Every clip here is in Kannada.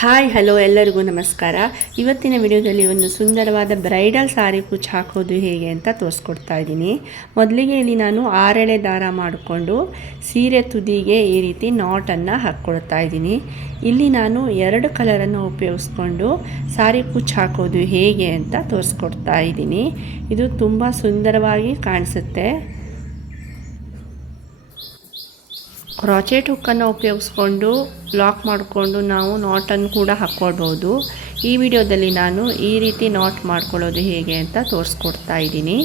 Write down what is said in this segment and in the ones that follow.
ಹಾಯ್ ಹಲೋ ಎಲ್ಲರಿಗೂ ನಮಸ್ಕಾರ. ಇವತ್ತಿನ ವಿಡಿಯೋದಲ್ಲಿ ಒಂದು ಸುಂದರವಾದ ಬ್ರೈಡಲ್ ಸಾರಿ ಕುಚ್ಚು ಹಾಕೋದು ಹೇಗೆ ಅಂತ ತೋರಿಸ್ಕೊಡ್ತಾ ಇದ್ದೀನಿ. ಮೊದಲಿಗೆ ಇಲ್ಲಿ ನಾನು 6 ಎಳೆ ದಾರ ಮಾಡಿಕೊಂಡು ಸೀರೆ ತುದಿಗೆ ಈ ರೀತಿ ನಾಟನ್ನು ಹಾಕ್ಕೊಳ್ತಾ ಇದ್ದೀನಿ. ಇಲ್ಲಿ ನಾನು 2 ಕಲರನ್ನು ಉಪಯೋಗಿಸ್ಕೊಂಡು ಸಾರಿ ಕುಚ್ಚು ಹಾಕೋದು ಹೇಗೆ ಅಂತ ತೋರಿಸ್ಕೊಡ್ತಾ ಇದ್ದೀನಿ. ಇದು ತುಂಬ ಸುಂದರವಾಗಿ ಕಾಣಿಸುತ್ತೆ. ಕ್ರಾಚೆಟ್ ಹುಕ್ಕನ್ನು ಉಪಯೋಗಿಸ್ಕೊಂಡು ಲಾಕ್ ಮಾಡಿಕೊಂಡು ನಾವು ನಾಟನ್ನು ಕೂಡ ಹಾಕ್ಕೊಳ್ಬೋದು. ಈ ವಿಡಿಯೋದಲ್ಲಿ ನಾನು ಈ ರೀತಿ ನಾಟ್ ಮಾಡ್ಕೊಳ್ಳೋದು ಹೇಗೆ ಅಂತ ತೋರಿಸ್ಕೊಡ್ತಾ ಇದ್ದೀನಿ.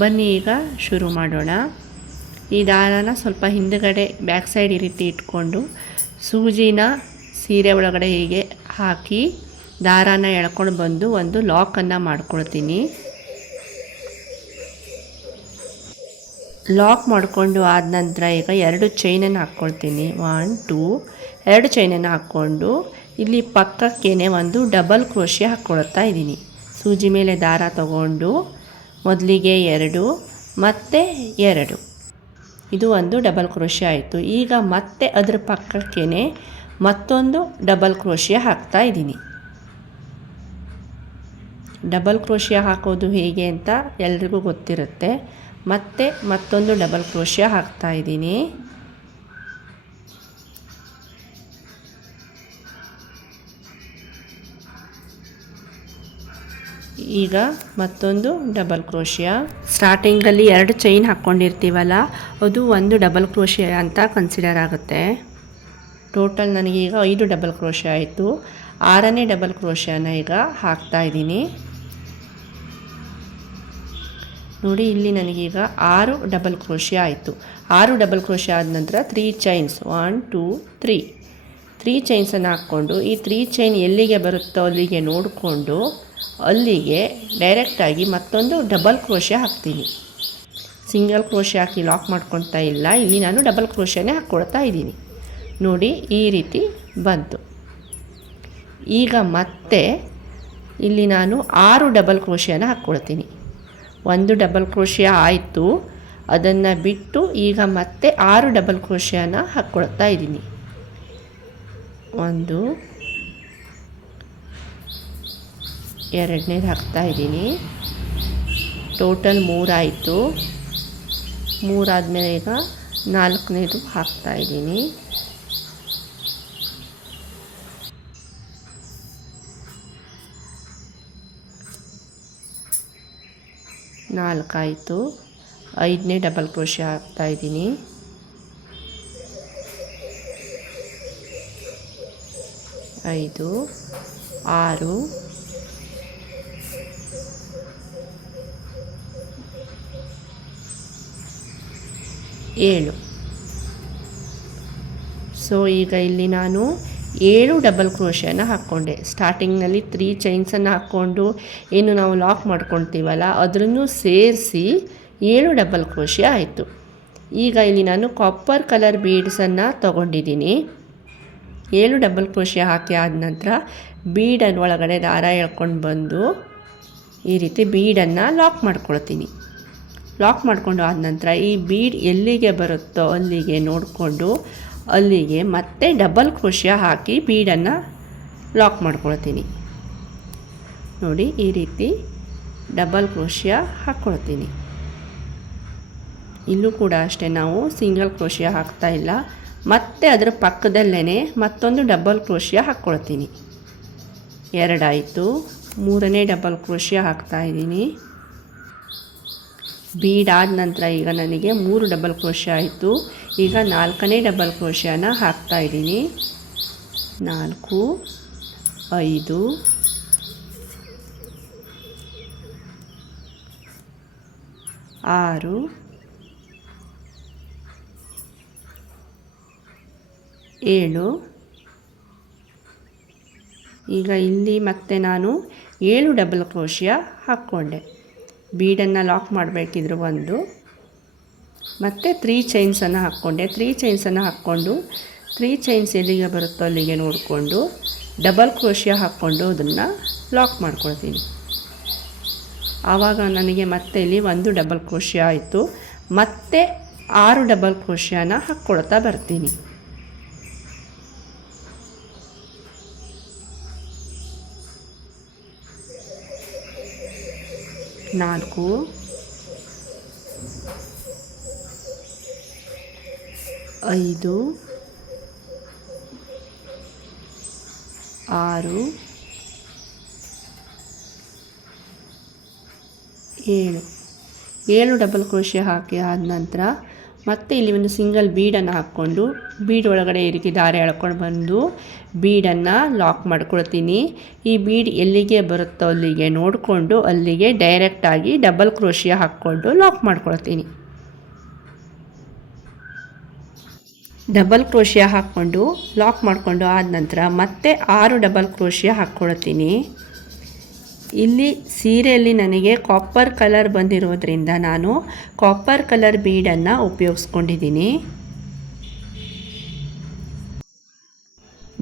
ಬನ್ನಿ ಈಗ ಶುರು ಮಾಡೋಣ. ಈ ದಾರನ ಸ್ವಲ್ಪ ಹಿಂದುಗಡೆ ಬ್ಯಾಕ್ ಸೈಡ್ ಈ ರೀತಿ ಇಟ್ಕೊಂಡು ಸೂಜಿನ ಸೀರೆ ಒಳಗಡೆ ಹೀಗೆ ಹಾಕಿ ದಾರಾನ ಎಳ್ಕೊಂಡು ಬಂದು ಒಂದು ಲಾಕನ್ನು ಮಾಡ್ಕೊಳ್ತೀನಿ. ಲಾಕ್ ಮಾಡಿಕೊಂಡು ಆದ ನಂತರ ಈಗ 2 ಚೈನನ್ನು ಹಾಕ್ಕೊಳ್ತೀನಿ. 1 2 2 ಚೈನನ್ನು ಹಾಕ್ಕೊಂಡು ಇಲ್ಲಿ ಪಕ್ಕಕ್ಕೇ ಒಂದು ಡಬಲ್ ಕ್ರೋಶೆ ಹಾಕ್ಕೊಳ್ತಾ ಇದ್ದೀನಿ. ಸೂಜಿ ಮೇಲೆ ದಾರ ತಗೊಂಡು ಮೊದಲಿಗೆ 2 ಮತ್ತು 2 ಇದು ಒಂದು ಡಬಲ್ ಕ್ರೋಶೆ ಆಯಿತು. ಈಗ ಮತ್ತೆ ಅದರ ಪಕ್ಕಕ್ಕೇ ಮತ್ತೊಂದು ಡಬಲ್ ಕ್ರೋಶೆ ಹಾಕ್ತಾ ಇದ್ದೀನಿ. ಡಬಲ್ ಕ್ರೋಶೆ ಹಾಕೋದು ಹೇಗೆ ಅಂತ ಎಲ್ರಿಗೂ ಗೊತ್ತಿರುತ್ತೆ. ಮತ್ತೊಂದು ಡಬಲ್ ಕ್ರೋಶೆ ಹಾಕ್ತಾ ಇದ್ದೀನಿ. ಈಗ ಮತ್ತೊಂದು ಡಬಲ್ ಕ್ರೋಶೆ. ಸ್ಟಾರ್ಟಿಂಗಲ್ಲಿ 2 ಚೈನ್ ಹಾಕ್ಕೊಂಡಿರ್ತೀವಲ್ಲ ಅದು ಒಂದು ಡಬಲ್ ಕ್ರೋಶೆ ಅಂತ ಕನ್ಸಿಡರ್ ಆಗುತ್ತೆ. ಟೋಟಲ್ ನನಗೀಗ 5 ಡಬಲ್ ಕ್ರೋಶೆ ಆಯಿತು. 6ನೇ ಡಬಲ್ ಕ್ರೋಶೆನ ಈಗ ಹಾಕ್ತಾ ಇದ್ದೀನಿ. ನೋಡಿ, ಇಲ್ಲಿ ನನಗೀಗ 6 ಡಬಲ್ ಕ್ರೋಶೆ ಆಯಿತು. 6 ಡಬಲ್ ಕ್ರೋಶೆ ಆದ ನಂತರ 3 ಚೈನ್ಸ್ 1 2 3 ಚೈನ್ಸನ್ನು ಹಾಕ್ಕೊಂಡು ಈ 3 ಚೈನ್ ಎಲ್ಲಿಗೆ ಬರುತ್ತೋ ಅಲ್ಲಿಗೆ ನೋಡಿಕೊಂಡು ಅಲ್ಲಿಗೆ ಡೈರೆಕ್ಟಾಗಿ ಮತ್ತೊಂದು ಡಬಲ್ ಕ್ರೋಶೆ ಹಾಕ್ತೀನಿ. ಸಿಂಗಲ್ ಕ್ರೋಶೆ ಹಾಕಿ ಲಾಕ್ ಮಾಡ್ಕೊಳ್ತಾ ಇಲ್ಲ, ಇಲ್ಲಿ ನಾನು ಡಬಲ್ ಕ್ರೋಶೆನೇ ಹಾಕ್ಕೊಳ್ತಾ ಇದ್ದೀನಿ. ನೋಡಿ, ಈ ರೀತಿ ಬಂತು. ಈಗ ಮತ್ತೆ ಇಲ್ಲಿ ನಾನು 6 ಡಬಲ್ ಕ್ರೋಶೆನ ಹಾಕ್ಕೊಳ್ತೀನಿ. 1 ಡಬಲ್ ಕ್ರೋಶೆ ಆಯಿತು. ಅದನ್ನು ಬಿಟ್ಟು ಈಗ ಮತ್ತೆ 6 ಡಬಲ್ ಕ್ರೋಶೆನ ಹಾಕ್ಕೊಳ್ತಾ ಇದ್ದೀನಿ. 1 2ನೇದು ಹಾಕ್ತಾ ಇದ್ದೀನಿ. ಟೋಟಲ್ 3 ಆಯಿತು. 3 ಆದಮೇಲೆ ಈಗ 4ನೇದು ಹಾಕ್ತಾ ಇದ್ದೀನಿ. ಆಯಿತು. 5ನೇ ಡಬಲ್ ಕ್ರೋಶೆ ಹಾಕ್ತಾ ಇದ್ದೀನಿ. 5 6 7. ಸೊ ಈಗ ಇಲ್ಲಿ ನಾನು 7 ಡಬಲ್ ಕ್ರೋಶೆನ ಹಾಕ್ಕೊಂಡೆ. ಸ್ಟಾರ್ಟಿಂಗ್ನಲ್ಲಿ 3 ಚೈನ್ಸನ್ನು ಹಾಕ್ಕೊಂಡು ಏನು ನಾವು ಲಾಕ್ ಮಾಡ್ಕೊಳ್ತೀವಲ್ಲ ಅದನ್ನು ಸೇರಿಸಿ 7 ಡಬಲ್ ಕ್ರೋಶೆ ಆಯಿತು. ಈಗ ಇಲ್ಲಿ ನಾನು ಕಾಪರ್ ಕಲರ್ ಬೀಡ್ಸನ್ನು ತೊಗೊಂಡಿದ್ದೀನಿ. 7 ಡಬಲ್ ಕ್ರೋಶೆ ಹಾಕಿ ಆದ ನಂತರ ಬೀಡನ್ನು ಒಳಗಡೆ ದಾರ ಎಳ್ಕೊಂಡು ಬಂದು ಈ ರೀತಿ ಬೀಡನ್ನು ಲಾಕ್ ಮಾಡ್ಕೊಳ್ತೀನಿ. ಲಾಕ್ ಮಾಡಿಕೊಂಡು ಆದ ನಂತರ ಈ ಬೀಡ್ ಎಲ್ಲಿಗೆ ಬರುತ್ತೋ ಅಲ್ಲಿಗೆ ನೋಡಿಕೊಂಡು ಅಲ್ಲಿಗೆ ಮತ್ತೆ ಡಬಲ್ ಕ್ರೋಶೆ ಹಾಕಿ ಬೀಡನ್ನು ಲಾಕ್ ಮಾಡ್ಕೊಳ್ತೀನಿ. ನೋಡಿ, ಈ ರೀತಿ ಡಬಲ್ ಕ್ರೋಶೆ ಹಾಕ್ಕೊಳ್ತೀನಿ. ಇಲ್ಲೂ ಕೂಡ ಅಷ್ಟೇ, ನಾವು ಸಿಂಗಲ್ ಕ್ರೋಶೆ ಹಾಕ್ತಾ ಇಲ್ಲ. ಮತ್ತೆ ಅದರ ಪಕ್ಕದಲ್ಲೇ ಮತ್ತೊಂದು ಡಬಲ್ ಕ್ರೋಶೆ ಹಾಕ್ಕೊಳ್ತೀನಿ. 2 ಆಯಿತು. 3ನೇ ಡಬಲ್ ಕ್ರೋಶೆ ಹಾಕ್ತಾ ಇದ್ದೀನಿ. ಬೀಡ್ ಆದ ನಂತರ ಈಗ ನನಗೆ 3 ಡಬಲ್ ಕ್ರೋಶೆ ಆಯಿತು. ಈಗ 4ನೇ ಡಬಲ್ ಕ್ರೋಶೆನ ಹಾಕ್ತಾ ಇದ್ದೀನಿ. 4 5 6 7. ಈಗ ಇಲ್ಲಿ ಮತ್ತೆ ನಾನು 7 ಡಬಲ್ ಕ್ರೋಶೆ ಹಾಕ್ಕೊಂಡೆ. ಬೀಡನ್ನು ಲಾಕ್ ಮಾಡಬೇಕಿದ್ರು ಒಂದು, ಮತ್ತು 3 ಚೈನ್ಸನ್ನು ಹಾಕ್ಕೊಂಡೆ. 3 ಚೈನ್ಸನ್ನು ಹಾಕ್ಕೊಂಡು 3 ಚೈನ್ಸ್ ಎಲ್ಲಿಗೆ ಬರುತ್ತೋ ಅಲ್ಲಿಗೆ ನೋಡಿಕೊಂಡು ಡಬಲ್ ಕ್ರೋಶೆ ಹಾಕ್ಕೊಂಡು ಅದನ್ನು ಲಾಕ್ ಮಾಡ್ಕೊಳ್ತೀನಿ. ಆವಾಗ ನನಗೆ ಮತ್ತೆ ಇಲ್ಲಿ 1 ಡಬಲ್ ಕ್ರೋಶೆ ಆಯಿತು. ಮತ್ತೆ 6 ಡಬಲ್ ಕ್ರೋಶೆನ ಹಾಕ್ಕೊಳ್ತಾ ಬರ್ತೀನಿ. 4 5 6 7 ಡಬಲ್ ಕ್ರೋಶೆ ಹಾಕಿ ಆದ ನಂತರ ಮತ್ತೆ ಇಲ್ಲಿ ಒಂದು ಸಿಂಗಲ್ ಬೀಡನ್ನು ಹಾಕ್ಕೊಂಡು ಬೀಡ್ ಒಳಗಡೆ ಈ ರೀತಿ ದಾರ ಎಳ್ಕೊಂಡು ಬಂದು ಬೀಡನ್ನು ಲಾಕ್ ಮಾಡ್ಕೊಳ್ತೀನಿ. ಈ ಬೀಡ್ ಎಲ್ಲಿಗೆ ಬರುತ್ತೋ ಅಲ್ಲಿಗೆ ನೋಡಿಕೊಂಡು ಅಲ್ಲಿಗೆ ಡೈರೆಕ್ಟಾಗಿ ಡಬಲ್ ಕ್ರೋಶೆ ಹಾಕ್ಕೊಂಡು ಲಾಕ್ ಮಾಡ್ಕೊಳ್ತೀನಿ. ಡಬಲ್ ಕ್ರೋಶೆ ಹಾಕ್ಕೊಂಡು ಲಾಕ್ ಮಾಡಿಕೊಂಡು ಆದ ನಂತರ ಮತ್ತೆ 6 ಡಬಲ್ ಕ್ರೋಶೆ ಹಾಕ್ಕೊಳ್ತೀನಿ. ಇಲ್ಲಿ ಸೀರೆಯಲ್ಲಿ ನನಗೆ ಕಾಪರ್ ಕಲರ್ ಬಂದಿರೋದ್ರಿಂದ ನಾನು ಕಾಪರ್ ಕಲರ್ ಬೀಡನ್ನು ಉಪಯೋಗಿಸ್ಕೊಂಡಿದ್ದೀನಿ.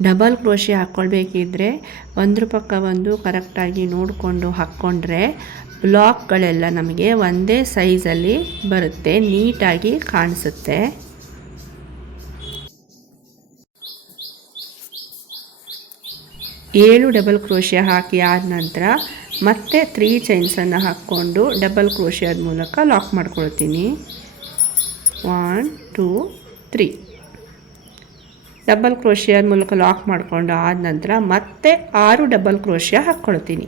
ಡಬಲ್ ಕ್ರೋಶೆ ಹಾಕ್ಕೊಳ್ಬೇಕಿದ್ರೆ ಒಂದ್ರ ಪಕ್ಕ ಒಂದು ಕರೆಕ್ಟಾಗಿ ನೋಡಿಕೊಂಡು ಹಾಕ್ಕೊಂಡ್ರೆ ಬ್ಲಾಕ್ಗಳೆಲ್ಲ ನಮಗೆ ಒಂದೇ ಸೈಜಲ್ಲಿ ಬರುತ್ತೆ, ನೀಟಾಗಿ ಕಾಣಿಸುತ್ತೆ. ಏಳು ಡಬಲ್ ಕ್ರೋಶೆ ಹಾಕಿ ಆದ ನಂತರ ಮತ್ತೆ 3 ಚೈನ್ಸನ್ನು ಹಾಕ್ಕೊಂಡು ಡಬಲ್ ಕ್ರೋಶೆದ ಮೂಲಕ ಲಾಕ್ ಮಾಡ್ಕೊಳ್ತೀನಿ. 1 2 3 ಡಬಲ್ ಕ್ರೋಶೆದ ಮೂಲಕ ಲಾಕ್ ಮಾಡಿಕೊಂಡು ಆದ ನಂತರ ಮತ್ತೆ 6 ಡಬಲ್ ಕ್ರೋಶೆ ಹಾಕ್ಕೊಳ್ತೀನಿ.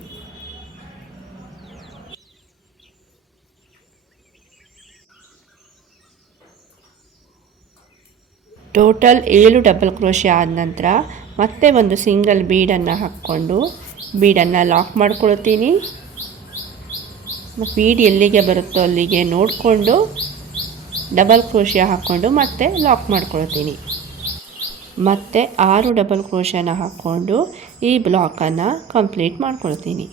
ಟೋಟಲ್ 7 ಡಬಲ್ ಕ್ರೋಶೆ ಆದ ನಂತರ ಮತ್ತೆ ಒಂದು ಸಿಂಗಲ್ ಬೀಡನ್ನು ಹಾಕ್ಕೊಂಡು ಬೀಡನ್ನು ಲಾಕ್ ಮಾಡ್ಕೊಳ್ತೀನಿ. ಬೀಡ್ ಎಲ್ಲಿಗೆ ಬರುತ್ತೋ ಅಲ್ಲಿಗೆ ನೋಡಿಕೊಂಡು ಡಬಲ್ ಕ್ರೋಶೆ ಹಾಕ್ಕೊಂಡು ಮತ್ತೆ ಲಾಕ್ ಮಾಡ್ಕೊಳ್ತೀನಿ. ಮತ್ತೆ 6 ಡಬಲ್ ಕ್ರೋಶೆನ ಹಾಕ್ಕೊಂಡು ಈ ಬ್ಲಾಕನ್ನು ಕಂಪ್ಲೀಟ್ ಮಾಡ್ಕೊಳ್ತೀನಿ.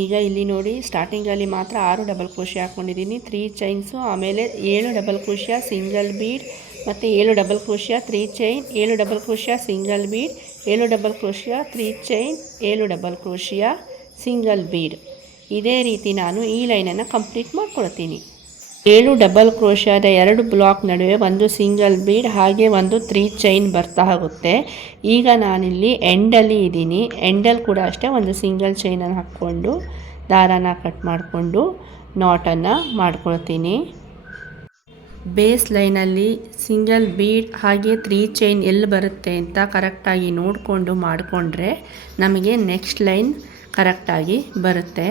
ಈಗ ಇಲ್ಲಿ ನೋಡಿ, ಸ್ಟಾರ್ಟಿಂಗಲ್ಲಿ ಮಾತ್ರ 6 ಡಬಲ್ ಕ್ರೋಶೆ ಹಾಕ್ಕೊಂಡಿದ್ದೀನಿ, 3 ಚೈನ್ಸು, ಆಮೇಲೆ 7 ಡಬಲ್ ಕ್ರೋಶೆ ಸಿಂಗಲ್ ಬೀಡ್, ಮತ್ತು 7 double crochet 3 chain, 7 double crochet single bead, 7 double crochet 3 chain, 7 double crochet single bead. ಇದೇ ರೀತಿ ನಾನು ಈ ಲೈನನ್ನು ಕಂಪ್ಲೀಟ್ ಮಾಡ್ಕೊಳ್ತೀನಿ. 7 ಡಬಲ್ ಕ್ರೋಶೆದ 2 ಬ್ಲಾಕ್ ನಡುವೆ ಒಂದು ಸಿಂಗಲ್ ಬೀಡ್ ಹಾಗೆ ಒಂದು 3 ಚೈನ್ ಬರ್ತಾ ಹೋಗುತ್ತೆ. ಈಗ ನಾನಿಲ್ಲಿ ಎಂಡಲ್ಲಿ ಇದ್ದೀನಿ, ಎಂಡಲ್ಲಿ ಕೂಡ ಅಷ್ಟೇ ಒಂದು ಸಿಂಗಲ್ ಚೈನನ್ನು ಹಾಕ್ಕೊಂಡು ದಾರಾನ ಕಟ್ ಮಾಡಿಕೊಂಡು ನಾಟನ್ನು ಮಾಡ್ಕೊಳ್ತೀನಿ. ಬೇಸ್ ಲೈನಲ್ಲಿ ಸಿಂಗಲ್ ಬೀಡ್ ಹಾಗೆ 3 ಚೈನ್ ಎಲ್ಲಿ ಬರುತ್ತೆ ಅಂತ ಕರೆಕ್ಟಾಗಿ ನೋಡಿಕೊಂಡು ಮಾಡಿಕೊಂಡ್ರೆ ನಮಗೆ ನೆಕ್ಸ್ಟ್ ಲೈನ್ ಕರೆಕ್ಟಾಗಿ ಬರುತ್ತೆ.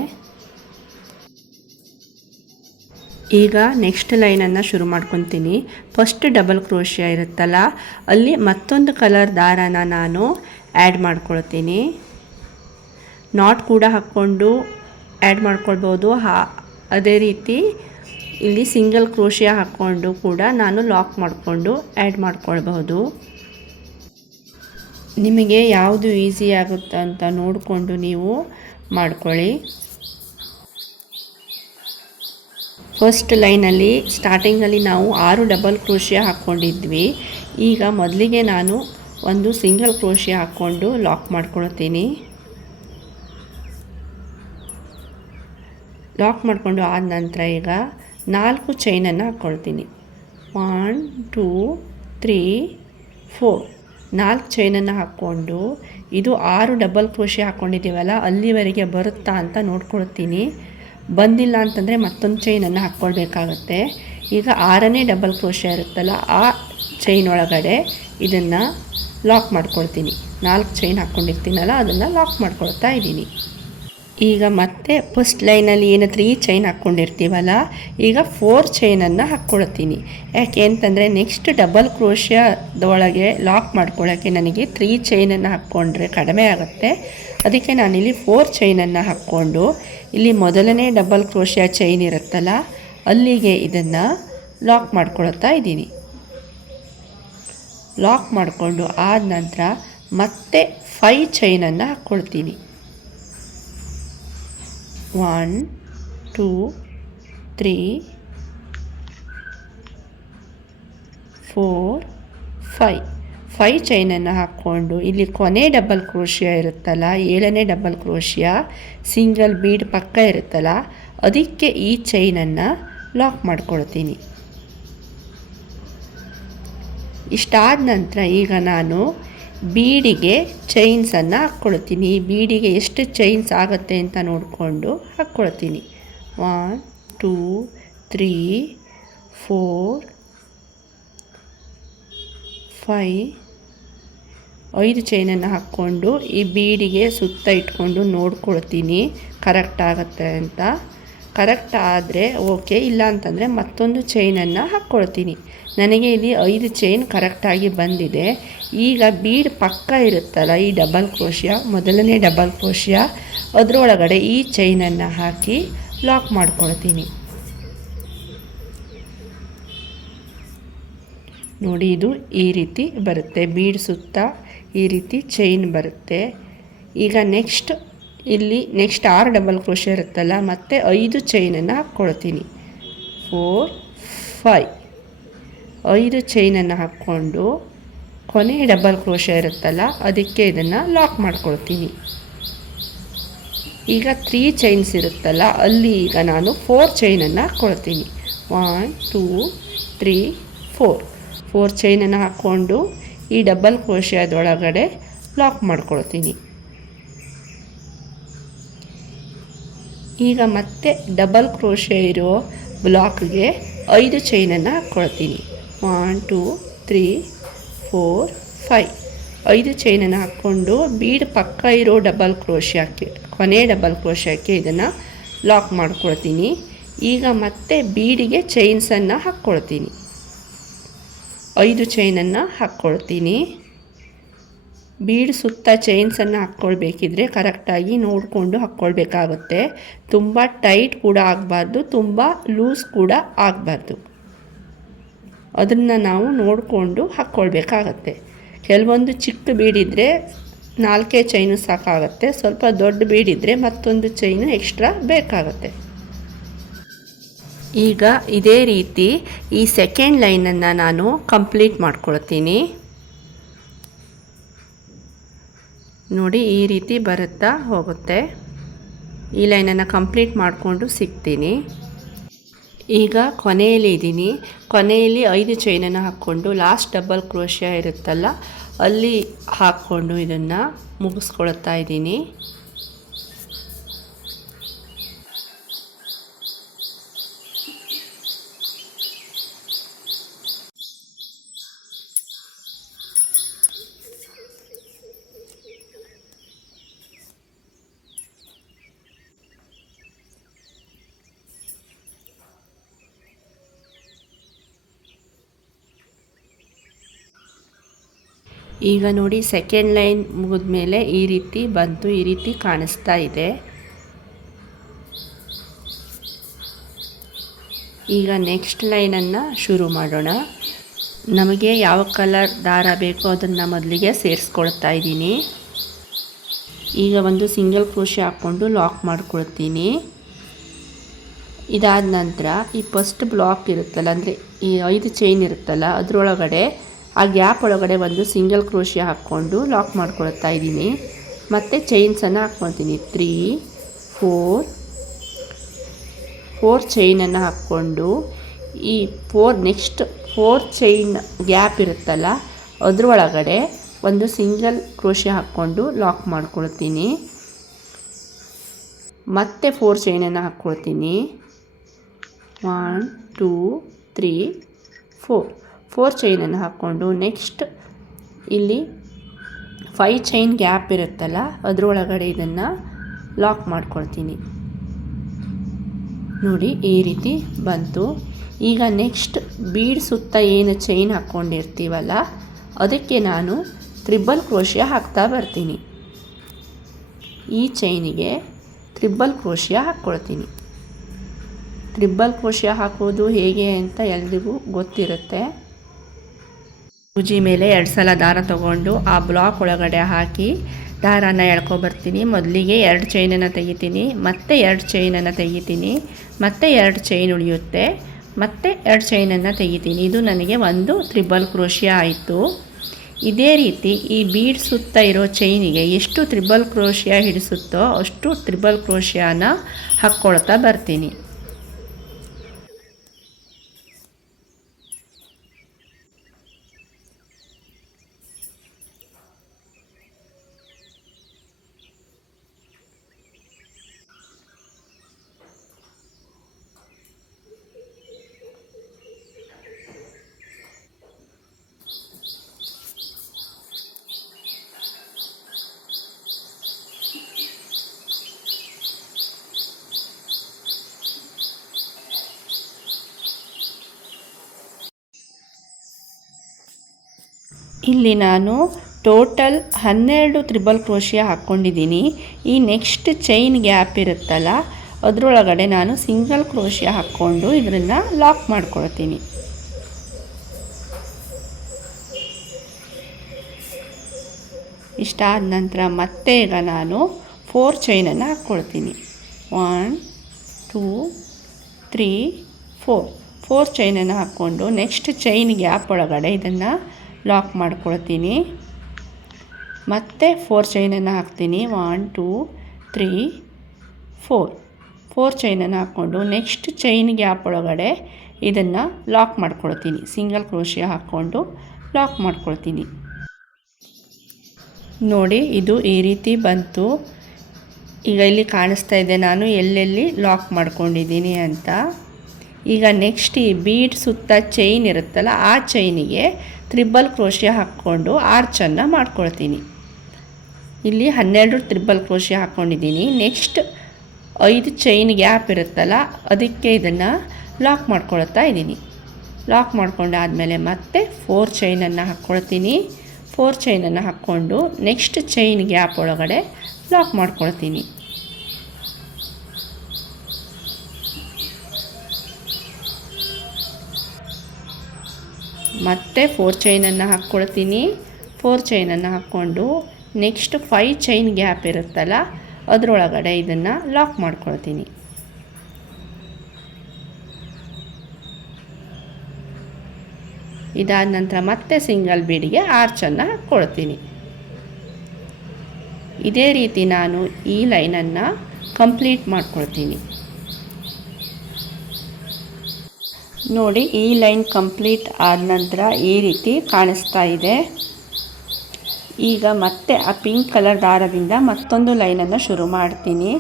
ಈಗ ನೆಕ್ಸ್ಟ್ ಲೈನನ್ನು ಶುರು ಮಾಡ್ಕೊತೀನಿ. ಫಸ್ಟ್ ಡಬಲ್ ಕ್ರೋಶೆ ಇರುತ್ತಲ್ಲ, ಅಲ್ಲಿ ಮತ್ತೊಂದು ಕಲರ್ ದಾರಾನ ನಾನು ಆ್ಯಡ್ ಮಾಡ್ಕೊಳ್ತೀನಿ. ನಾಟ್ ಕೂಡ ಹಾಕ್ಕೊಂಡು ಆ್ಯಡ್ ಮಾಡ್ಕೊಳ್ಬೋದು. ಅದೇ ರೀತಿ ಇಲ್ಲಿ ಸಿಂಗಲ್ ಕ್ರೋಶೆ ಹಾಕ್ಕೊಂಡು ಕೂಡ ನಾನು ಲಾಕ್ ಮಾಡಿಕೊಂಡು ಆ್ಯಡ್ ಮಾಡ್ಕೊಳ್ಬಹುದು. ನಿಮಗೆ ಯಾವುದು ಈಸಿ ಆಗುತ್ತೆ ಅಂತ ನೋಡಿಕೊಂಡು ನೀವು ಮಾಡ್ಕೊಳ್ಳಿ. ಫಸ್ಟ್ ಲೈನಲ್ಲಿ ಸ್ಟಾರ್ಟಿಂಗಲ್ಲಿ ನಾವು 6 ಡಬಲ್ ಕ್ರೋಶೆ ಹಾಕ್ಕೊಂಡಿದ್ವಿ. ಈಗ ಮೊದಲಿಗೆ ನಾನು ಒಂದು ಸಿಂಗಲ್ ಕ್ರೋಶೆ ಹಾಕ್ಕೊಂಡು ಲಾಕ್ ಮಾಡ್ಕೊಳ್ತೀನಿ. ಲಾಕ್ ಮಾಡಿಕೊಂಡು ಆದ ನಂತರ ಈಗ 4 ಚೈನನ್ನು ಹಾಕ್ಕೊಳ್ತೀನಿ. 1 2 3 4 4 ಚೈನನ್ನು ಹಾಕ್ಕೊಂಡು ಇದು 6 ಡಬಲ್ ಕ್ರೋಶೆ ಹಾಕ್ಕೊಂಡಿದ್ದೀವಲ್ಲ ಅಲ್ಲಿವರೆಗೆ ಬರುತ್ತಾ ಅಂತ ನೋಡ್ಕೊಳ್ತೀನಿ. ಬಂದಿಲ್ಲ ಅಂತಂದರೆ ಮತ್ತೊಂದು ಚೈನನ್ನು ಹಾಕ್ಕೊಳ್ಬೇಕಾಗತ್ತೆ. ಈಗ 6ನೇ ಡಬಲ್ ಕ್ರೋಶೆ ಇರುತ್ತಲ್ಲ ಆ ಚೈನ್ ಒಳಗಡೆ ಇದನ್ನು ಲಾಕ್ ಮಾಡ್ಕೊಳ್ತೀನಿ. 4 ಚೈನ್ ಹಾಕ್ಕೊಂಡಿರ್ತೀನಲ್ಲ ಅದನ್ನು ಲಾಕ್ ಮಾಡ್ಕೊಳ್ತಾ ಇದ್ದೀನಿ. ಈಗ ಮತ್ತೆ ಫಸ್ಟ್ ಲೈನಲ್ಲಿ ಏನು 3 ಚೈನ್ ಹಾಕ್ಕೊಂಡಿರ್ತೀವಲ್ಲ ಈಗ 4 ಚೈನನ್ನು ಹಾಕ್ಕೊಳ್ತೀನಿ. ಯಾಕೆ ಅಂತಂದರೆ ನೆಕ್ಸ್ಟ್ ಡಬಲ್ ಕ್ರೋಶೆದೊಳಗೆ ಲಾಕ್ ಮಾಡ್ಕೊಳ್ಳೋಕ್ಕೆ ನನಗೆ 3 ಚೈನನ್ನು ಹಾಕ್ಕೊಂಡ್ರೆ ಕಡಿಮೆ ಆಗುತ್ತೆ. ಅದಕ್ಕೆ ನಾನಿಲ್ಲಿ 4 ಚೈನನ್ನು ಹಾಕ್ಕೊಂಡು ಇಲ್ಲಿ ಮೊದಲನೇ ಡಬಲ್ ಕ್ರೋಶೆ ಚೈನ್ ಇರುತ್ತಲ್ಲ ಅಲ್ಲಿಗೆ ಇದನ್ನು ಲಾಕ್ ಮಾಡ್ಕೊಳ್ತಾ ಇದ್ದೀನಿ. ಲಾಕ್ ಮಾಡಿಕೊಂಡು ಆದ ನಂತರ ಮತ್ತೆ 5 ಚೈನನ್ನು ಹಾಕ್ಕೊಳ್ತೀನಿ. 1 2 3 4 5 ಚೈನನ್ನು ಹಾಕ್ಕೊಂಡು ಇಲ್ಲಿ ಕೊನೆ ಡಬಲ್ ಕ್ರೋಶಿಯಾ ಇರುತ್ತಲ್ಲ 7ನೇ ಡಬಲ್ ಕ್ರೋಶಿಯಾ ಸಿಂಗಲ್ ಬೀಡ್ ಪಕ್ಕ ಇರುತ್ತಲ್ಲ ಅದಕ್ಕೆ ಈ ಚೈನನ್ನು ಲಾಕ್ ಮಾಡ್ಕೊಳ್ತೀನಿ. ಇಷ್ಟಾದ ನಂತರ ಈಗ ನಾನು ಬೀಡಿಗೆ ಚೈನ್ಸನ್ನು ಹಾಕ್ಕೊಳ್ತೀನಿ. ಬೀಡಿಗೆ ಎಷ್ಟು ಚೈನ್ಸ್ ಆಗುತ್ತೆ ಅಂತ ನೋಡಿಕೊಂಡು ಹಾಕ್ಕೊಳ್ತೀನಿ. 1 2 3 4 5 5 ಚೈನನ್ನು ಹಾಕ್ಕೊಂಡು ಈ ಬೀಡಿಗೆ ಸುತ್ತ ಇಟ್ಕೊಂಡು ನೋಡ್ಕೊಳ್ತೀನಿ ಕರೆಕ್ಟ್ ಆಗುತ್ತೆ ಅಂತ. ಕರೆಕ್ಟ್ ಆದರೆ ಓಕೆ, ಇಲ್ಲ ಅಂತಂದರೆ ಮತ್ತೊಂದು ಚೈನನ್ನು ಹಾಕ್ಕೊಳ್ತೀನಿ. ನನಗೆ ಇಲ್ಲಿ 5 ಚೈನ್ ಕರೆಕ್ಟಾಗಿ ಬಂದಿದೆ. ಈಗ ಬೀಡ್ ಪಕ್ಕ ಇರುತ್ತಲ್ಲ ಈ ಡಬಲ್ ಕ್ರೋಶಿಯ, ಮೊದಲನೇ ಡಬಲ್ ಕ್ರೋಶಿಯ, ಅದರೊಳಗಡೆ ಈ ಚೈನನ್ನು ಹಾಕಿ ಲಾಕ್ ಮಾಡ್ಕೊಳ್ತೀನಿ. ನೋಡಿ, ಇದು ಈ ರೀತಿ ಬರುತ್ತೆ. ಬೀಡ್ ಸುತ್ತ ಈ ರೀತಿ ಚೈನ್ ಬರುತ್ತೆ. ಈಗ ನೆಕ್ಸ್ಟ್ 6 ಡಬಲ್ ಕ್ರೋಶೆ ಇರುತ್ತಲ್ಲ, ಮತ್ತೆ 5 ಚೈನನ್ನು ಹಾಕ್ಕೊಳ್ತೀನಿ. 4 5 5 ಚೈನನ್ನು ಹಾಕ್ಕೊಂಡು ಕೊನೆ ಡಬಲ್ ಕ್ರೋಶೆ ಇರುತ್ತಲ್ಲ ಅದಕ್ಕೆ ಇದನ್ನು ಲಾಕ್ ಮಾಡ್ಕೊಳ್ತೀನಿ. ಈಗ 3 ಚೈನ್ಸ್ ಇರುತ್ತಲ್ಲ ಅಲ್ಲಿ ಈಗ ನಾನು 4 ಚೈನನ್ನು ಹಾಕ್ಕೊಳ್ತೀನಿ. 1 2 3 4 ಚೈನನ್ನು ಹಾಕ್ಕೊಂಡು ಈ ಡಬಲ್ ಕ್ರೋಶೆದೊಳಗಡೆ ಲಾಕ್ ಮಾಡ್ಕೊಳ್ತೀನಿ. ಈಗ ಮತ್ತೆ ಡಬಲ್ ಕ್ರೋಶೆ ಇರೋ ಬ್ಲಾಕ್ಗೆ 5 ಚೈನನ್ನು ಹಾಕ್ಕೊಳ್ತೀನಿ. 1 2 3 4 5 5 ಚೈನನ್ನು ಹಾಕ್ಕೊಂಡು ಬೀಡ್ ಪಕ್ಕ ಇರೋ ಡಬಲ್ ಕ್ರೋಶೆಕ್ಕೆ, ಕೊನೆ ಡಬಲ್ ಕ್ರೋಶೆಕ್ಕೆ ಇದನ್ನು ಲಾಕ್ ಮಾಡ್ಕೊಳ್ತೀನಿ. ಈಗ ಮತ್ತೆ ಬೀಡಿಗೆ ಚೈನ್ಸನ್ನು ಹಾಕ್ಕೊಳ್ತೀನಿ. 5 ಚೈನನ್ನು ಹಾಕ್ಕೊಳ್ತೀನಿ. ಬೀಡ್ ಸುತ್ತ ಚೈನ್ಸನ್ನು ಹಾಕ್ಕೊಳ್ಬೇಕಿದ್ರೆ ಕರೆಕ್ಟಾಗಿ ನೋಡಿಕೊಂಡು ಹಾಕ್ಕೊಳ್ಬೇಕಾಗುತ್ತೆ. ತುಂಬ ಟೈಟ್ ಕೂಡ ಆಗಬಾರ್ದು, ತುಂಬ ಲೂಸ್ ಕೂಡ ಆಗಬಾರ್ದು. ಅದನ್ನು ನಾವು ನೋಡಿಕೊಂಡು ಹಾಕ್ಕೊಳ್ಬೇಕಾಗತ್ತೆ. ಕೆಲವೊಂದು ಚಿಕ್ಕ ಬೀಡಿದ್ರೆ 4 ಚೈನು ಸಾಕಾಗುತ್ತೆ. ಸ್ವಲ್ಪ ದೊಡ್ಡ ಬೀಡಿದ್ರೆ ಮತ್ತೊಂದು ಚೈನು ಎಕ್ಸ್ಟ್ರಾ ಬೇಕಾಗುತ್ತೆ. ಈಗ ಇದೇ ರೀತಿ ಈ ಸೆಕೆಂಡ್ ಲೈನನ್ನು ನಾನು ಕಂಪ್ಲೀಟ್ ಮಾಡ್ಕೊಳ್ತೀನಿ. ನೋಡಿ, ಈ ರೀತಿ ಬರುತ್ತಾ ಹೋಗುತ್ತೆ. ಈ ಲೈನನ್ನು ಕಂಪ್ಲೀಟ್ ಮಾಡಿಕೊಂಡು ಸಿಗ್ತೀನಿ. ಈಗ ಕೊನೆಯಲ್ಲಿ ಇದ್ದೀನಿ. ಕೊನೆಯಲ್ಲಿ 5 ಚೈನನ್ನು ಹಾಕ್ಕೊಂಡು ಲಾಸ್ಟ್ ಡಬಲ್ ಕ್ರೋಶಿಯಾ ಇರುತ್ತಲ್ಲ ಅಲ್ಲಿ ಹಾಕ್ಕೊಂಡು ಇದನ್ನು ಮುಗಿಸ್ಕೊಳ್ತಾ ಇದ್ದೀನಿ. ಈಗ ನೋಡಿ, ಸೆಕೆಂಡ್ ಲೈನ್ ಮುಗಿದ್ಮೇಲೆ ಈ ರೀತಿ ಬಂತು, ಈ ರೀತಿ ಕಾಣಿಸ್ತಾ ಇದೆ. ಈಗ ನೆಕ್ಸ್ಟ್ ಲೈನನ್ನು ಶುರು ಮಾಡೋಣ. ನಮಗೆ ಯಾವ ಕಲರ್ ದಾರ ಬೇಕೋ ಅದನ್ನು ಮೊದಲಿಗೆ ಸೇರಿಸ್ಕೊಳ್ತಾ ಇದ್ದೀನಿ. ಈಗ ಒಂದು ಸಿಂಗಲ್ ಕ್ರೋಶೆ ಹಾಕ್ಕೊಂಡು ಲಾಕ್ ಮಾಡ್ಕೊಳ್ತೀನಿ. ಇದಾದ ನಂತರ ಈ ಫಸ್ಟ್ ಬ್ಲಾಕ್ ಇರುತ್ತಲ್ಲ, ಅಂದರೆ ಈ 5 ಚೈನ್ ಇರುತ್ತಲ್ಲ ಅದರೊಳಗಡೆ ಆ ಗ್ಯಾಪ್ ಒಳಗಡೆ ಒಂದು ಸಿಂಗಲ್ ಕ್ರೋಶೆ ಹಾಕ್ಕೊಂಡು ಲಾಕ್ ಮಾಡ್ಕೊಳ್ತಾ ಇದ್ದೀನಿ. ಮತ್ತು ಚೈನ್ಸನ್ನು ಹಾಕ್ಕೊಳ್ತೀನಿ. 3 4 ಚೈನನ್ನು ಹಾಕ್ಕೊಂಡು ಈ ನೆಕ್ಸ್ಟ್ 4 ಚೈನ್ ಗ್ಯಾಪ್ ಇರುತ್ತಲ್ಲ ಅದರೊಳಗಡೆ ಒಂದು ಸಿಂಗಲ್ ಕ್ರೋಶೆ ಹಾಕ್ಕೊಂಡು ಲಾಕ್ ಮಾಡ್ಕೊಳ್ತೀನಿ. ಮತ್ತೆ 4 ಚೈನನ್ನು ಹಾಕ್ಕೊಳ್ತೀನಿ. 1 2 3 4 ಚೈನನ್ನು ಹಾಕ್ಕೊಂಡು ನೆಕ್ಸ್ಟ್ ಇಲ್ಲಿ 5 ಚೈನ್ ಗ್ಯಾಪ್ ಇರುತ್ತಲ್ಲ ಅದರೊಳಗಡೆ ಇದನ್ನು ಲಾಕ್ ಮಾಡ್ಕೊಳ್ತೀನಿ. ನೋಡಿ, ಈ ರೀತಿ ಬಂತು. ಈಗ ನೆಕ್ಸ್ಟ್ ಬೀಡ್ ಸುತ್ತ ಏನು ಚೈನ್ ಹಾಕ್ಕೊಂಡಿರ್ತೀವಲ್ಲ ಅದಕ್ಕೆ ನಾನು ತ್ರಿಬಲ್ ಕ್ರೋಶಿಯಾ ಹಾಕ್ತಾ ಬರ್ತೀನಿ. ಈ ಚೈನಿಗೆ ತ್ರಿಬಲ್ ಕ್ರೋಶಿಯಾ ಹಾಕ್ಕೊಳ್ತೀನಿ. ತ್ರಿಬಲ್ ಕ್ರೋಶಿಯಾ ಹಾಕೋದು ಹೇಗೆ ಅಂತ ಎಲ್ರಿಗೂ ಗೊತ್ತಿರುತ್ತೆ. ಸೂಜಿ ಮೇಲೆ 2 ಸಲ ದಾರ ತಗೊಂಡು ಆ ಬ್ಲಾಕ್ ಒಳಗಡೆ ಹಾಕಿ ದಾರನ ಎಳ್ಕೊಬರ್ತೀನಿ. ಮೊದಲಿಗೆ 2 ಚೈನನ್ನು ತೆಗಿತೀನಿ, ಮತ್ತೆ 2 ಚೈನನ್ನು ತೆಗಿತೀನಿ, ಮತ್ತೆ 2 ಚೈನ್ ಉಳಿಯುತ್ತೆ, ಮತ್ತೆ 2 ಚೈನನ್ನು ತೆಗಿತೀನಿ. ಇದು ನನಗೆ ಒಂದು ತ್ರಿಬಲ್ ಕ್ರೋಶಿಯಾ ಆಯಿತು. ಇದೇ ರೀತಿ ಈ ಬೀಡ್ ಸುತ್ತ ಇರೋ ಚೈನಿಗೆ ಎಷ್ಟು ತ್ರಿಬಲ್ ಕ್ರೋಶಿಯಾ ಹಿಡಿಸುತ್ತೋ ಅಷ್ಟು ತ್ರಿಬಲ್ ಕ್ರೋಶಿಯಾನ ಹಾಕ್ಕೊಳ್ತಾ ಬರ್ತೀನಿ. ಇಲ್ಲಿ ನಾನು ಟೋಟಲ್ 12 ತ್ರಿಬಲ್ ಕ್ರೋಶಿಯ ಹಾಕ್ಕೊಂಡಿದ್ದೀನಿ. ಈ ನೆಕ್ಸ್ಟ್ ಚೈನ್ ಗ್ಯಾಪ್ ಇರುತ್ತಲ್ಲ ಅದರೊಳಗಡೆ ನಾನು ಸಿಂಗಲ್ ಕ್ರೋಶಿಯ ಹಾಕ್ಕೊಂಡು ಇದನ್ನು ಲಾಕ್ ಮಾಡ್ಕೊಳ್ತೀನಿ. ಇಷ್ಟಾದ ನಂತರ ಮತ್ತೆ ಈಗ ನಾನು 4 ಚೈನನ್ನು ಹಾಕ್ಕೊಳ್ತೀನಿ. 1 2 3 4 ಚೈನನ್ನು ಹಾಕ್ಕೊಂಡು ನೆಕ್ಸ್ಟ್ ಚೈನ್ ಗ್ಯಾಪ್ ಒಳಗಡೆ ಇದನ್ನು ಲಾಕ್ ಮಾಡ್ಕೊಳ್ತೀನಿ. ಮತ್ತೆ 4 ಚೈನನ್ನು ಹಾಕ್ತೀನಿ. 1 2 3 4 ಚೈನನ್ನು ಹಾಕ್ಕೊಂಡು ನೆಕ್ಸ್ಟ್ ಚೈನ್ ಗ್ಯಾಪ್ ಒಳಗಡೆ ಇದನ್ನು ಲಾಕ್ ಮಾಡ್ಕೊಳ್ತೀನಿ. ಸಿಂಗಲ್ ಕ್ರೋಶಿಯ ಹಾಕ್ಕೊಂಡು ಲಾಕ್ ಮಾಡ್ಕೊಳ್ತೀನಿ. ನೋಡಿ ಇದು ಈ ರೀತಿ ಬಂತು. ಈಗ ಇಲ್ಲಿ ಕಾಣಿಸ್ತಾ ಇದೆ ನಾನು ಎಲ್ಲೆಲ್ಲಿ ಲಾಕ್ ಮಾಡ್ಕೊಂಡಿದ್ದೀನಿ ಅಂತ. ಈಗ ನೆಕ್ಸ್ಟ್ ಈ ಬೀಡ್ ಸುತ್ತ ಚೈನ್ ಇರುತ್ತಲ್ಲ ಆ ಚೈನಿಗೆ ತ್ರಿಬಲ್ ಕ್ರೋಶಿಯ ಹಾಕ್ಕೊಂಡು ಆರ್ಚನ್ನು ಮಾಡ್ಕೊಳ್ತೀನಿ. ಇಲ್ಲಿ 12 ತ್ರಿಬಲ್ ಕ್ರೋಶಿಯ ಹಾಕ್ಕೊಂಡಿದ್ದೀನಿ. ನೆಕ್ಸ್ಟ್ 5 ಚೈನ್ ಗ್ಯಾಪ್ ಇರುತ್ತಲ್ಲ ಅದಕ್ಕೆ ಇದನ್ನು ಲಾಕ್ ಮಾಡ್ಕೊಳ್ತಾ ಇದ್ದೀನಿ. ಲಾಕ್ ಮಾಡ್ಕೊಂಡಾದಮೇಲೆ ಮತ್ತೆ 4 ಚೈನನ್ನು ಹಾಕ್ಕೊಳ್ತೀನಿ. 4 ಚೈನನ್ನು ಹಾಕ್ಕೊಂಡು ನೆಕ್ಸ್ಟ್ ಚೈನ್ ಗ್ಯಾಪ್ ಒಳಗಡೆ ಲಾಕ್ ಮಾಡ್ಕೊಳ್ತೀನಿ. ಮತ್ತೆ 4 ಚೈನನ್ನು ಹಾಕ್ಕೊಳ್ತೀನಿ. 4 ಚೈನನ್ನು ಹಾಕ್ಕೊಂಡು ನೆಕ್ಸ್ಟ್ 5 ಚೈನ್ ಗ್ಯಾಪ್ ಇರುತ್ತಲ್ಲ ಅದರೊಳಗಡೆ ಇದನ್ನು ಲಾಕ್ ಮಾಡ್ಕೊಳ್ತೀನಿ. ಇದಾದ ನಂತರ ಮತ್ತೆ ಸಿಂಗಲ್ ಬೀಡಿಗೆ ಆರ್ಚನ್ನು ಹಾಕ್ಕೊಳ್ತೀನಿ. ಇದೇ ರೀತಿ ನಾನು ಈ ಲೈನನ್ನು ಕಂಪ್ಲೀಟ್ ಮಾಡ್ಕೊಳ್ತೀನಿ. ನೋಡಿ ಈ ಲೈನ್ ಕಂಪ್ಲೀಟ್ ಆದ ನಂತರ ಈ ರೀತಿ ಕಾಣಿಸ್ತಾ ಇದೆ. ಈಗ ಮತ್ತೆ ಆ ಪಿಂಕ್ ಕಲರ್ ದಾರದಿಂದ ಮತ್ತೊಂದು ಲೈನನ್ನು ಶುರು ಮಾಡ್ತೀನಿ.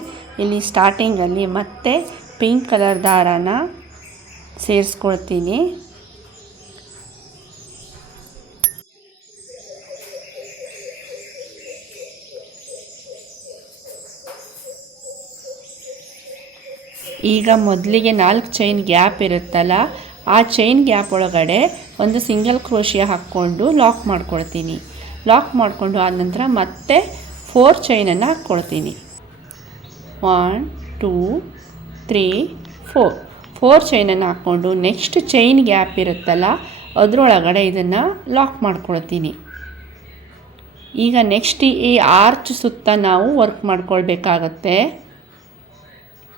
ಇಲ್ಲಿ ಸ್ಟಾರ್ಟಿಂಗಲ್ಲಿ ಮತ್ತೆ ಪಿಂಕ್ ಕಲರ್ ದಾರನ ಸೇರಿಸ್ಕೊಳ್ತೀನಿ. ಈಗ ಮೊದಲಿಗೆ 4 ಚೈನ್ ಗ್ಯಾಪ್ ಇರುತ್ತಲ್ಲ ಆ ಚೈನ್ ಗ್ಯಾಪ್ ಒಳಗಡೆ ಒಂದು ಸಿಂಗಲ್ ಕ್ರೋಶಿಯ ಹಾಕ್ಕೊಂಡು ಲಾಕ್ ಮಾಡ್ಕೊಳ್ತೀನಿ. ಲಾಕ್ ಮಾಡಿಕೊಂಡು ಆದ ನಂತರ ಮತ್ತೆ 4 ಚೈನನ್ನು ಹಾಕ್ಕೊಳ್ತೀನಿ. 1 2 3 4 ಚೈನನ್ನು ಹಾಕ್ಕೊಂಡು ನೆಕ್ಸ್ಟ್ ಚೈನ್ ಗ್ಯಾಪ್ ಇರುತ್ತಲ್ಲ ಅದರೊಳಗಡೆ ಇದನ್ನು ಲಾಕ್ ಮಾಡ್ಕೊಳ್ತೀನಿ. ಈಗ ನೆಕ್ಸ್ಟ್ ಈ ಆರ್ಚ್ ಸುತ್ತ ನಾವು ವರ್ಕ್ ಮಾಡ್ಕೊಳ್ಬೇಕಾಗತ್ತೆ.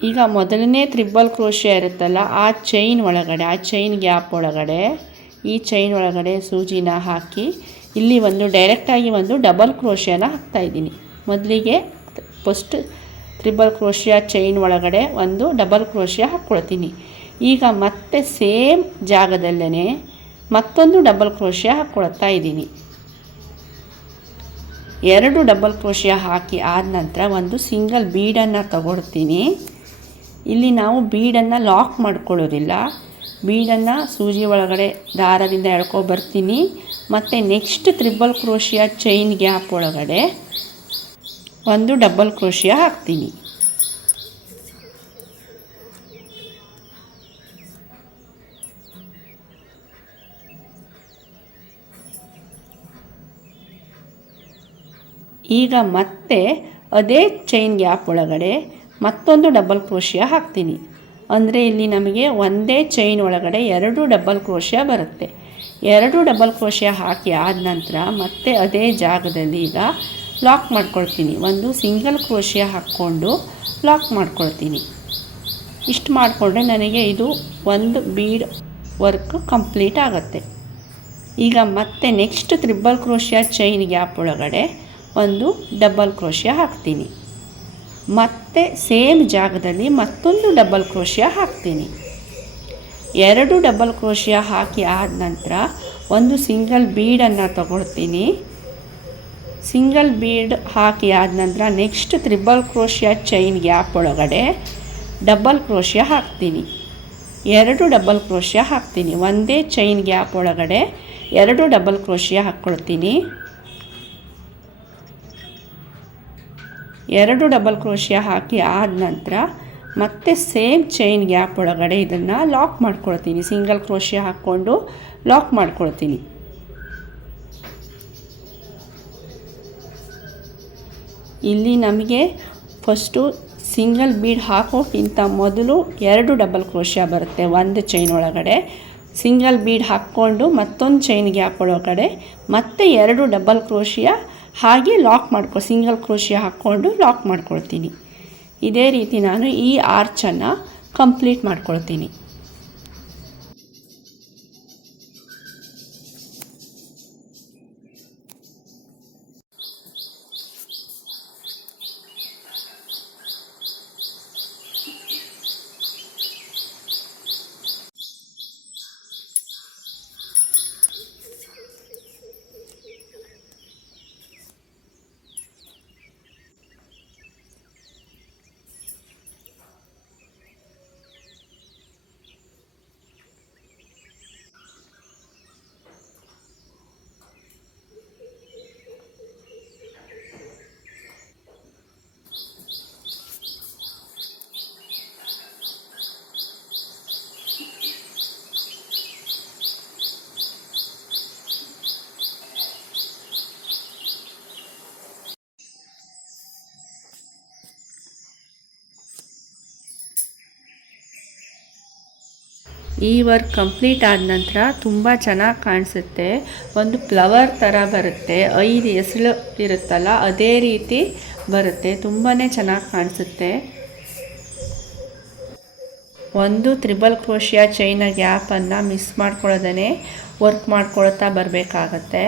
ಈಗ ಮೊದಲನೇ ತ್ರಿಬಲ್ ಕ್ರೋಶಿಯ ಇರುತ್ತಲ್ಲ ಆ ಚೈನ್ ಒಳಗಡೆ ಆ ಚೈನ್ ಗ್ಯಾಪ್ ಒಳಗಡೆ ಈ ಚೈನ್ ಒಳಗಡೆ ಸೂಜಿನ ಹಾಕಿ ಇಲ್ಲಿ ಒಂದು ಡೈರೆಕ್ಟಾಗಿ ಒಂದು ಡಬಲ್ ಕ್ರೋಶಿಯನ ಹಾಕ್ತಾಯಿದ್ದೀನಿ. ಮೊದಲಿಗೆ ಫಸ್ಟ್ ತ್ರಿಬಲ್ ಕ್ರೋಶಿಯ ಚೈನ್ ಒಳಗಡೆ ಒಂದು ಡಬಲ್ ಕ್ರೋಶಿಯ ಹಾಕ್ಕೊಳ್ತೀನಿ. ಈಗ ಮತ್ತೆ ಸೇಮ್ ಜಾಗದಲ್ಲೇ ಮತ್ತೊಂದು ಡಬಲ್ ಕ್ರೋಶಿಯ ಹಾಕ್ಕೊಳ್ತಾ ಇದ್ದೀನಿ. 2 ಡಬಲ್ ಕ್ರೋಶಿಯ ಹಾಕಿ ಆದ ನಂತರ ಒಂದು ಸಿಂಗಲ್ ಬೀಡನ್ನು ತಗೊಳ್ತೀನಿ. ಇಲ್ಲಿ ನಾವು ಬೀಡನ್ನು ಲಾಕ್ ಮಾಡ್ಕೊಳ್ಳೋದಿಲ್ಲ. ಬೀಡನ್ನು ಸೂಜಿ ಒಳಗಡೆ ದಾರದಿಂದ ಎಳ್ಕೊಬರ್ತೀನಿ. ಮತ್ತು ನೆಕ್ಸ್ಟ್ ತ್ರಿಬಲ್ ಕ್ರೋಶಿಯ ಚೈನ್ ಗ್ಯಾಪ್ ಒಳಗಡೆ ಒಂದು ಡಬಲ್ ಕ್ರೋಶಿಯ ಹಾಕ್ತೀನಿ. ಈಗ ಮತ್ತೆ ಅದೇ ಚೈನ್ ಗ್ಯಾಪ್ ಒಳಗಡೆ ಮತ್ತೊಂದು ಡಬಲ್ ಕ್ರೋಶಿಯ ಹಾಕ್ತೀನಿ. ಅಂದರೆ ಇಲ್ಲಿ ನಮಗೆ ಒಂದೇ ಚೈನ್ ಒಳಗಡೆ 2 ಡಬಲ್ ಕ್ರೋಶಿಯ ಬರುತ್ತೆ. 2 ಡಬಲ್ ಕ್ರೋಶಿಯ ಹಾಕಿ ಆದ ನಂತರ ಮತ್ತೆ ಅದೇ ಜಾಗದಲ್ಲಿ ಈಗ ಲಾಕ್ ಮಾಡ್ಕೊಳ್ತೀನಿ. ಒಂದು ಸಿಂಗಲ್ ಕ್ರೋಶಿಯ ಹಾಕ್ಕೊಂಡು ಲಾಕ್ ಮಾಡ್ಕೊಳ್ತೀನಿ. ಇಷ್ಟು ಮಾಡಿಕೊಂಡ್ರೆ ನನಗೆ ಇದು ಒಂದು ಬೀಡ್ ವರ್ಕ್ ಕಂಪ್ಲೀಟ್ ಆಗುತ್ತೆ. ಈಗ ಮತ್ತೆ ನೆಕ್ಸ್ಟ್ ತ್ರಿಬಲ್ ಕ್ರೋಶಿಯ ಚೈನ್ ಗ್ಯಾಪ್ ಒಳಗಡೆ ಒಂದು ಡಬಲ್ ಕ್ರೋಶಿಯ ಹಾಕ್ತೀನಿ. ಮತ್ತೆ ಸೇಮ್ ಜಾಗದಲ್ಲಿ ಮತ್ತೊಂದು ಡಬಲ್ ಕ್ರೋಶಿಯ ಹಾಕ್ತೀನಿ. 2 ಡಬಲ್ ಕ್ರೋಶಿಯ ಹಾಕಿ ಆದ ನಂತರ ಒಂದು ಸಿಂಗಲ್ ಬೀಡನ್ನು ತಗೊಳ್ತೀನಿ. ಸಿಂಗಲ್ ಬೀಡ್ ಹಾಕಿ ಆದ ನಂತರ ನೆಕ್ಸ್ಟ್ ತ್ರಿಬಲ್ ಕ್ರೋಶಿಯ ಚೈನ್ ಗ್ಯಾಪ್ ಒಳಗಡೆ ಡಬಲ್ ಕ್ರೋಶಿಯ ಹಾಕ್ತೀನಿ. 2 ಡಬಲ್ ಕ್ರೋಶಿಯ ಹಾಕ್ತೀನಿ. ಒಂದೇ ಚೈನ್ ಗ್ಯಾಪ್ ಒಳಗಡೆ 2 ಡಬಲ್ ಕ್ರೋಶಿಯ ಹಾಕ್ಕೊಳ್ತೀನಿ. 2 ಡಬಲ್ ಕ್ರೋಶಿಯ ಹಾಕಿ ಆದ ನಂತರ ಮತ್ತೆ ಸೇಮ್ ಚೈನ್ ಗ್ಯಾಪ್ ಒಳಗಡೆ ಇದನ್ನು ಲಾಕ್ ಮಾಡ್ಕೊಳ್ತೀನಿ. ಸಿಂಗಲ್ ಕ್ರೋಶಿಯ ಹಾಕ್ಕೊಂಡು ಲಾಕ್ ಮಾಡ್ಕೊಳ್ತೀನಿ. ಇಲ್ಲಿ ನಮಗೆ ಫಸ್ಟು ಸಿಂಗಲ್ ಬೀಡ್ ಹಾಕೋಕ್ಕಿಂತ ಮೊದಲು 2 ಡಬಲ್ ಕ್ರೋಶಿಯಾ ಬರುತ್ತೆ ಒಂದು ಚೈನ್ ಒಳಗಡೆ. ಸಿಂಗಲ್ ಬೀಡ್ ಹಾಕ್ಕೊಂಡು ಮತ್ತೊಂದು ಚೈನ್ ಗ್ಯಾಪ್ ಒಳಗಡೆ ಮತ್ತೆ 2 ಡಬಲ್ ಕ್ರೋಶಿಯಾ ಹಾಗೆ ಸಿಂಗಲ್ ಕ್ರೋಶಿಯಾ ಹಾಕ್ಕೊಂಡು ಲಾಕ್ ಮಾಡ್ಕೊಳ್ತೀನಿ. ಇದೇ ರೀತಿ ನಾನು ಈ ಆರ್ಚನ್ನು ಕಂಪ್ಲೀಟ್ ಮಾಡ್ಕೊಳ್ತೀನಿ. ಈ ವರ್ಕ್ ಕಂಪ್ಲೀಟ್ ಆದ ನಂತರ ತುಂಬ ಚೆನ್ನಾಗಿ ಕಾಣಿಸುತ್ತೆ. ಒಂದು ಫ್ಲವರ್ ಥರ ಬರುತ್ತೆ, 5 ಎಸಳು ಇರುತ್ತಲ್ಲ ಅದೇ ರೀತಿ ಬರುತ್ತೆ, ತುಂಬಾ ಚೆನ್ನಾಗಿ ಕಾಣಿಸುತ್ತೆ. ಒಂದು ತ್ರಿಬಲ್ ಕ್ರೋಶಿಯಾ ಚೈನ ಗ್ಯಾಪನ್ನು ಮಿಸ್ ಮಾಡ್ಕೊಳ್ಳೋದೇ ವರ್ಕ್ ಮಾಡ್ಕೊಳ್ತಾ ಬರಬೇಕಾಗತ್ತೆ.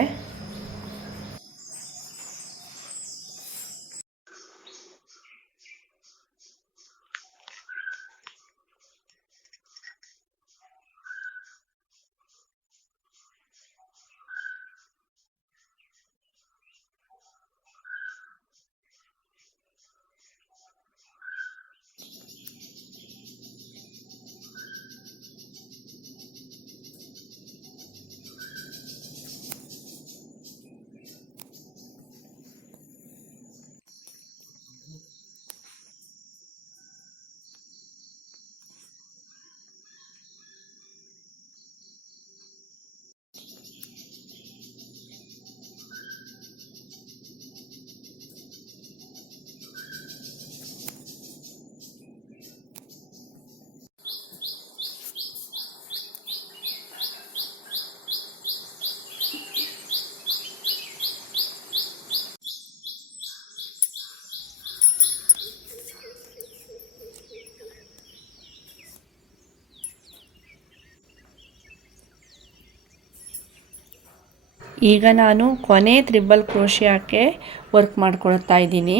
ಈಗ ನಾನು ಕೊನೆ ತ್ರಿಬಲ್ ಕ್ರೋಶಿಯಾಕ್ಕೆ ವರ್ಕ್ ಮಾಡ್ಕೊಳ್ತಾ ಇದ್ದೀನಿ.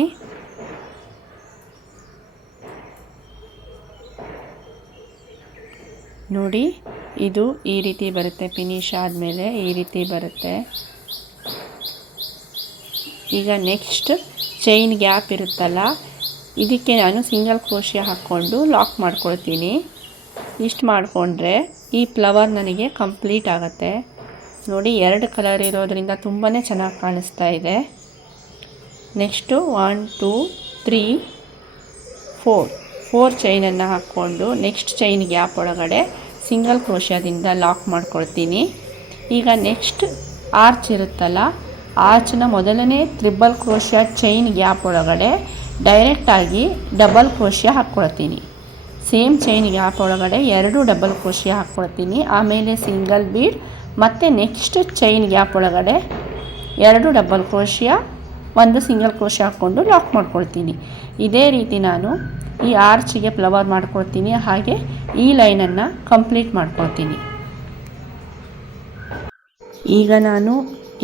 ನೋಡಿ, ಇದು ಈ ರೀತಿ ಬರುತ್ತೆ. ಫಿನಿಶ್ ಆದಮೇಲೆ ಈ ರೀತಿ ಬರುತ್ತೆ. ಈಗ ನೆಕ್ಸ್ಟ್ ಚೈನ್ ಗ್ಯಾಪ್ ಇರುತ್ತಲ್ಲ, ಇದಕ್ಕೆ ನಾನು ಸಿಂಗಲ್ ಕ್ರೋಶಿಯಾ ಹಾಕ್ಕೊಂಡು ಲಾಕ್ ಮಾಡ್ಕೊಳ್ತೀನಿ. ಇಷ್ಟು ಮಾಡಿಕೊಂಡ್ರೆ ಈ ಫ್ಲವರ್ ನನಗೆ ಕಂಪ್ಲೀಟ್ ಆಗುತ್ತೆ. ನೋಡಿ, 2 ಕಲರ್ ಇರೋದ್ರಿಂದ ತುಂಬಾ ಚೆನ್ನಾಗಿ ಕಾಣಿಸ್ತಾ ಇದೆ. ನೆಕ್ಸ್ಟು 1 2 3 4 ಚೈನನ್ನು ಹಾಕ್ಕೊಂಡು ನೆಕ್ಸ್ಟ್ ಚೈನ್ ಗ್ಯಾಪ್ ಒಳಗಡೆ ಸಿಂಗಲ್ ಕ್ರೋಶಿಯಾದಿಂದ ಲಾಕ್ ಮಾಡ್ಕೊಳ್ತೀನಿ. ಈಗ ನೆಕ್ಸ್ಟ್ ಆರ್ಚ್ ಇರುತ್ತಲ್ಲ, ಆರ್ಚ್ನ ಮೊದಲನೇ ತ್ರಿಬಲ್ ಕ್ರೋಶಿಯಾ ಚೈನ್ ಗ್ಯಾಪ್ ಒಳಗಡೆ ಡೈರೆಕ್ಟಾಗಿ ಡಬಲ್ ಕ್ರೋಶಿಯಾ ಹಾಕ್ಕೊಳ್ತೀನಿ. ಸೇಮ್ ಚೈನ್ ಗ್ಯಾಪ್ ಒಳಗಡೆ 2 ಡಬಲ್ ಕ್ರೋಶಿಯಾ ಹಾಕ್ಕೊಳ್ತೀನಿ. ಆಮೇಲೆ ಸಿಂಗಲ್ ಬೀಡ್ ಮತ್ತು ನೆಕ್ಸ್ಟ್ ಚೈನ್ ಗ್ಯಾಪ್ ಒಳಗಡೆ 2 ಡಬಲ್ ಕ್ರೋಶಿಯಾ 1 ಸಿಂಗಲ್ ಕ್ರೋಶಿಯಾ ಹಾಕ್ಕೊಂಡು ಲಾಕ್ ಮಾಡ್ಕೊಳ್ತೀನಿ. ಇದೇ ರೀತಿ ನಾನು ಈ ಆರ್ಚಿಗೆ ಫ್ಲವರ್ ಮಾಡ್ಕೊಳ್ತೀನಿ, ಹಾಗೆ ಈ ಲೈನನ್ನು ಕಂಪ್ಲೀಟ್ ಮಾಡ್ಕೊಳ್ತೀನಿ. ಈಗ ನಾನು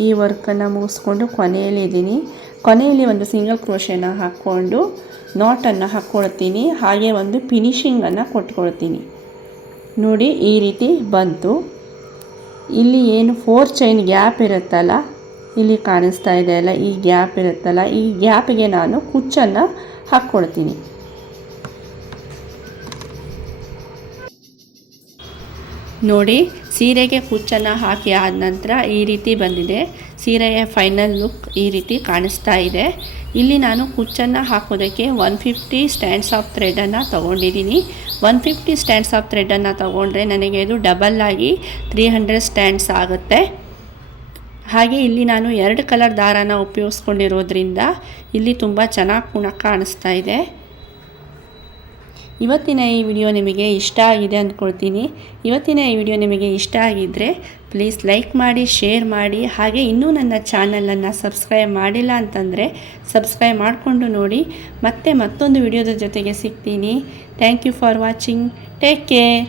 ಈ ವರ್ಕನ್ನು ಮುಗಿಸ್ಕೊಂಡು ಕೊನೆಯಲ್ಲಿದ್ದೀನಿ. ಕೊನೆಯಲ್ಲಿ ಒಂದು ಸಿಂಗಲ್ ಕ್ರೋಶಿಯಾನ ಹಾಕ್ಕೊಂಡು ನಾಟನ್ನು ಹಾಕ್ಕೊಳ್ತೀನಿ, ಹಾಗೆ ಒಂದು ಫಿನಿಶಿಂಗನ್ನು ಕೊಟ್ಕೊಳ್ತೀನಿ. ನೋಡಿ, ಈ ರೀತಿ ಬಂತು. ಇಲ್ಲಿ ಏನು 4 ಚೈನ್ ಗ್ಯಾಪ್ ಇರುತ್ತಲ್ಲ, ಇಲ್ಲಿ ಕಾಣಿಸ್ತಾ ಇದೆ ಅಲ್ಲ, ಈ ಗ್ಯಾಪ್ ಇರುತ್ತಲ್ಲ, ಈ ಗ್ಯಾಪಿಗೆ ನಾನು ಕುಚ್ಚನ್ನು ಹಾಕ್ಕೊಳ್ತೀನಿ. ನೋಡಿ, ಸೀರೆಗೆ ಕುಚ್ಚನ್ನು ಹಾಕಿ ಆದ ನಂತರ ಈ ರೀತಿ ಬಂದಿದೆ. ಸೀರೆಯ ಫೈನಲ್ ಲುಕ್ ಈ ರೀತಿ ಕಾಣಿಸ್ತಾ ಇದೆ. ಇಲ್ಲಿ ನಾನು ಕುಚ್ಚನ್ನು ಹಾಕೋದಕ್ಕೆ 150 ಸ್ಟ್ಯಾಂಡ್ಸ್ ಆಫ್ ಥ್ರೆಡನ್ನು ತೊಗೊಂಡಿದ್ದೀನಿ. 150 ಸ್ಟ್ಯಾಂಡ್ಸ್ ಆಫ್ ಥ್ರೆಡನ್ನು ತೊಗೊಂಡ್ರೆ ನನಗೆ ಇದು ಡಬಲ್ ಆಗಿ 300 ಸ್ಟ್ಯಾಂಡ್ಸ್ ಆಗುತ್ತೆ. ಹಾಗೆ ಇಲ್ಲಿ ನಾನು 2 ಕಲರ್ ದಾರಾನ ಉಪಯೋಗಿಸ್ಕೊಂಡಿರೋದ್ರಿಂದ ಇಲ್ಲಿ ತುಂಬ ಚೆನ್ನಾಗಿ ಕಾಣಿಸ್ತಾ ಇದೆ. ಇವತ್ತಿನ ಈ ವಿಡಿಯೋ ನಿಮಗೆ ಇಷ್ಟ ಆಗಿದೆ ಅಂದ್ಕೊಳ್ತೀನಿ. ಇವತ್ತಿನ ಈ ವಿಡಿಯೋ ನಿಮಗೆ ಇಷ್ಟ ಆಗಿದ್ದರೆ ಪ್ಲೀಸ್ ಲೈಕ್ ಮಾಡಿ, ಶೇರ್ ಮಾಡಿ. ಹಾಗೆ ಇನ್ನೂ ನನ್ನ ಚಾನಲನ್ನು ಸಬ್ಸ್ಕ್ರೈಬ್ ಮಾಡಿಲ್ಲ ಅಂತಂದರೆ ಸಬ್ಸ್ಕ್ರೈಬ್ ಮಾಡಿಕೊಂಡು ನೋಡಿ. ಮತ್ತೆ ಮತ್ತೊಂದು ವಿಡಿಯೋದ ಜೊತೆಗೆ ಸಿಗ್ತೀನಿ. Thank you for watching. Take care.